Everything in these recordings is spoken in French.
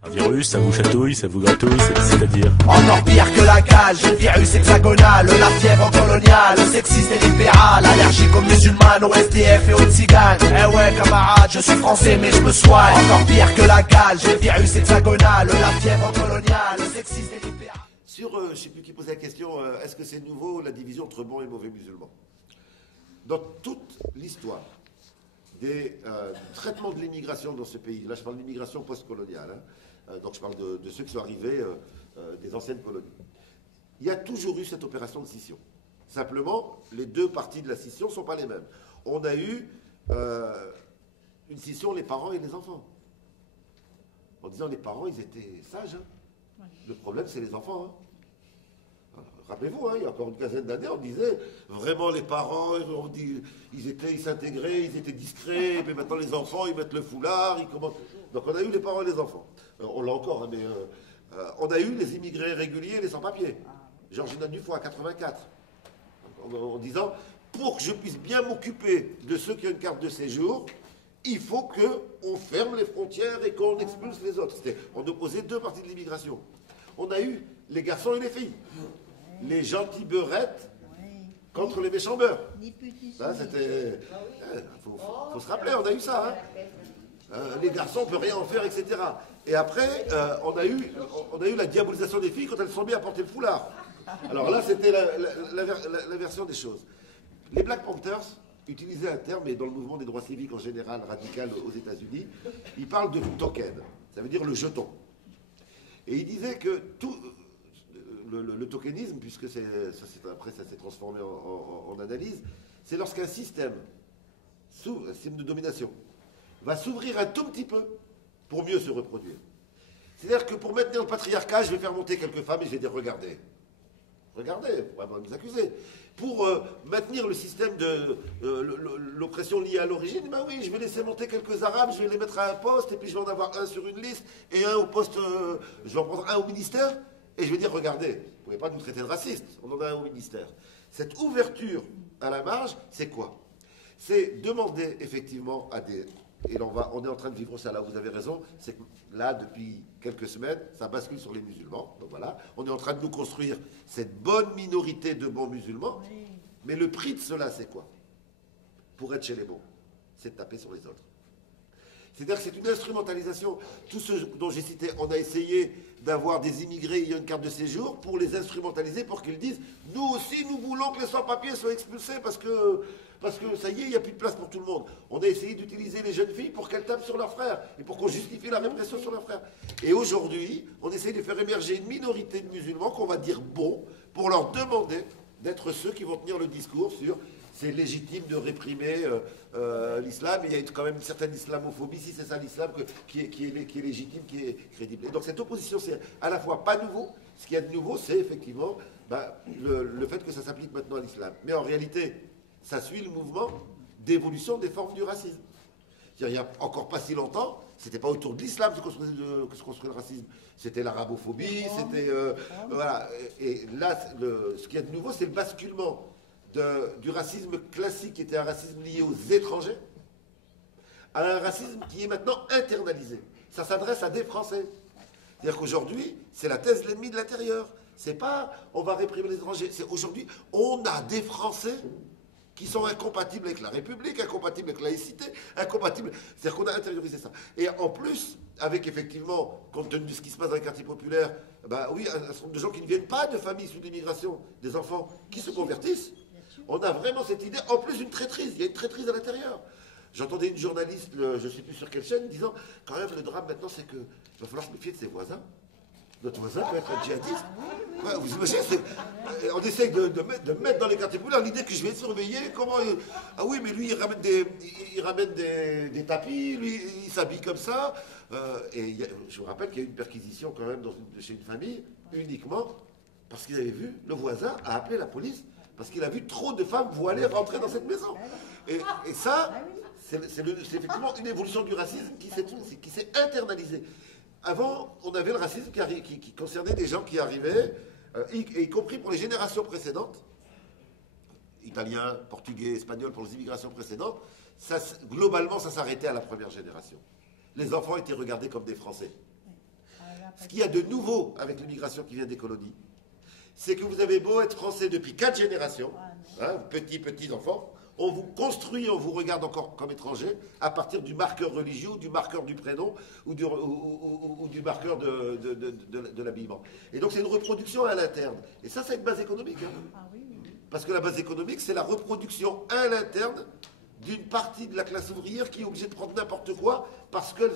Un virus, ça vous chatouille, ça vous gratouille, c'est-à-dire... Encore pire que la cage, le virus hexagonal, la fièvre coloniale, sexiste et libérale, allergique aux musulmanes, aux SDF et aux tziganes. Eh ouais camarade, je suis français mais je me soigne. Encore pire que la cage, le virus hexagonal, la fièvre coloniale, sexiste et libérale. Sur, je ne sais plus qui posait la question, est-ce que c'est nouveau la division entre bons et mauvais musulmans? Dans toute l'histoire des traitements de l'immigration dans ce pays, là je parle d'immigration post-coloniale, donc je parle de ceux qui sont arrivés des anciennes colonies, il y a toujours eu cette opération de scission. Simplement, les deux parties de la scission ne sont pas les mêmes. On a eu une scission, les parents et les enfants. En disant les parents, ils étaient sages. Hein. Le problème, c'est les enfants. Hein. Rappelez-vous, hein, il y a encore une quinzaine d'années, on disait vraiment les parents, ils s'intégraient, ils étaient discrets, mais maintenant les enfants, ils mettent le foulard, ils commencent. Donc on a eu les parents et les enfants. On l'a encore, hein, mais on a eu les immigrés réguliers et les sans-papiers. Georgina Dufoy à 84, en disant pour que je puisse bien m'occuper de ceux qui ont une carte de séjour, il faut qu'on ferme les frontières et qu'on expulse les autres. On opposait deux parties de l'immigration. On a eu les garçons et les filles. Les gentils beurrettes contre les méchants beurres. Ça, c'était... faut se rappeler, on a eu ça. Hein. Les garçons, on ne peut rien en faire, etc. Et après, on a eu la diabolisation des filles quand elles sont mis à porter le foulard. Alors là, c'était la version des choses. Les Black Panthers utilisaient un terme, et dans le mouvement des droits civiques en général, radical aux États-Unis, ils parlent de token. Ça veut dire le jeton. Et ils disaient que tout... Le tokenisme, puisque après ça s'est transformé en analyse, c'est lorsqu'un système de domination, va s'ouvrir un tout petit peu pour mieux se reproduire. C'est-à-dire que pour maintenir le patriarcat, je vais faire monter quelques femmes et je vais dire regardez, vous pourrez nous accuser. Pour maintenir le système de l'oppression liée à l'origine, ben oui, je vais laisser monter quelques arabes, je vais les mettre à un poste, et puis je vais en avoir un sur une liste, et un au poste, je vais en prendre un au ministère. Et je vais dire, regardez, vous ne pouvez pas nous traiter de racistes, on en a un au ministère. Cette ouverture à la marge, c'est quoi? C'est demander effectivement à des... Et là, on est en train de vivre ça, là vous avez raison, c'est que là, depuis quelques semaines, ça bascule sur les musulmans. Donc voilà, on est en train de nous construire cette bonne minorité de bons musulmans. Mais le prix de cela, c'est quoi? Pour être chez les bons, c'est de taper sur les autres. C'est-à-dire que c'est une instrumentalisation. Tous ceux dont j'ai cité, on a essayé d'avoir des immigrés ayant une carte de séjour pour les instrumentaliser, pour qu'ils disent « Nous aussi, nous voulons que les sans-papiers soient expulsés parce que ça y est, il n'y a plus de place pour tout le monde. » On a essayé d'utiliser les jeunes filles pour qu'elles tapent sur leurs frères et pour qu'on justifie la répression sur leurs frères. Et aujourd'hui, on essaye de faire émerger une minorité de musulmans qu'on va dire bon pour leur demander d'être ceux qui vont tenir le discours sur c'est légitime de réprimer l'islam, il y a quand même une certaine islamophobie, si c'est ça l'islam qui est légitime, qui est crédible. Et donc cette opposition, c'est à la fois pas nouveau, ce qu'il y a de nouveau, c'est effectivement le fait que ça s'applique maintenant à l'islam. Mais en réalité, ça suit le mouvement d'évolution des formes du racisme. Il n'y a encore pas si longtemps, c'était pas autour de l'islam que se construit le racisme, c'était l'arabophobie, c'était... voilà. Et là, ce qu'il y a de nouveau, c'est le basculement du racisme classique qui était un racisme lié aux étrangers à un racisme qui est maintenant internalisé. Ça s'adresse à des Français. C'est-à-dire qu'aujourd'hui, c'est la thèse de l'ennemi de l'intérieur. C'est pas on va réprimer les étrangers, c'est aujourd'hui on a des Français qui sont incompatibles avec la République, incompatibles avec la laïcité, incompatibles... C'est-à-dire qu'on a intériorisé ça. Et en plus, avec effectivement, compte tenu de ce qui se passe dans les quartiers populaires, bah oui, un certain nombre de gens qui ne viennent pas de familles issues de l'immigration, des enfants qui se convertissent, on a vraiment cette idée, en plus une traîtrise, il y a une traîtrise à l'intérieur. J'entendais une journaliste, je ne sais plus sur quelle chaîne, disant, quand même, le drame maintenant, c'est qu'il va falloir se méfier de ses voisins. Notre voisin peut être un djihadiste. Ouais, vous imaginez, on essaye de mettre dans les quartiers populaires l'idée que je vais surveiller, comment... ah oui, mais lui, il ramène des tapis, lui, il s'habille comme ça. Et je vous rappelle qu'il y a eu une perquisition quand même chez une famille, uniquement parce qu'ils avaient vu, le voisin a appelé la police, parce qu'il a vu trop de femmes voilées rentrer dans cette maison. Et ça, c'est effectivement une évolution du racisme qui s'est internalisée. Avant, on avait le racisme qui concernait des gens qui arrivaient, y compris pour les générations précédentes, italiens, portugais, espagnols, pour les immigrations précédentes, globalement, ça s'arrêtait à la première génération. Les enfants étaient regardés comme des Français. Ce qu'il y a de nouveau avec l'immigration qui vient des colonies, c'est que vous avez beau être français depuis 4 générations, hein, petits enfants, on vous construit, on vous regarde encore comme étranger à partir du marqueur religieux, du marqueur du prénom ou du marqueur de l'habillement. Et donc c'est une reproduction à l'interne. Et ça, c'est une base économique. Hein. Parce que la base économique, c'est la reproduction à l'interne d'une partie de la classe ouvrière qui est obligée de prendre n'importe quoi parce qu'elle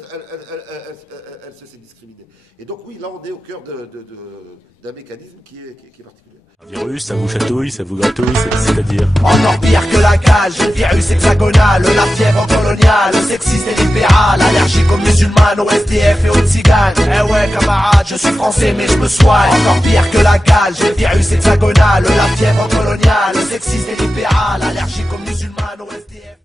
se sait discriminée. Et donc oui, là on est au cœur d'un mécanisme qui est particulier. Un virus, ça vous chatouille, ça vous gratouille, c'est-à-dire? Encore pire que la cage, le virus hexagonal, la fièvre coloniale, sexiste et libéral, allergique aux musulmanes, aux SDF et aux tziganes. Eh ouais camarade, je suis français mais je me soigne. Encore pire que la cage, le virus hexagonal, la fièvre coloniale, sexiste et libéral, allergique aux musulmanes, aux SDF.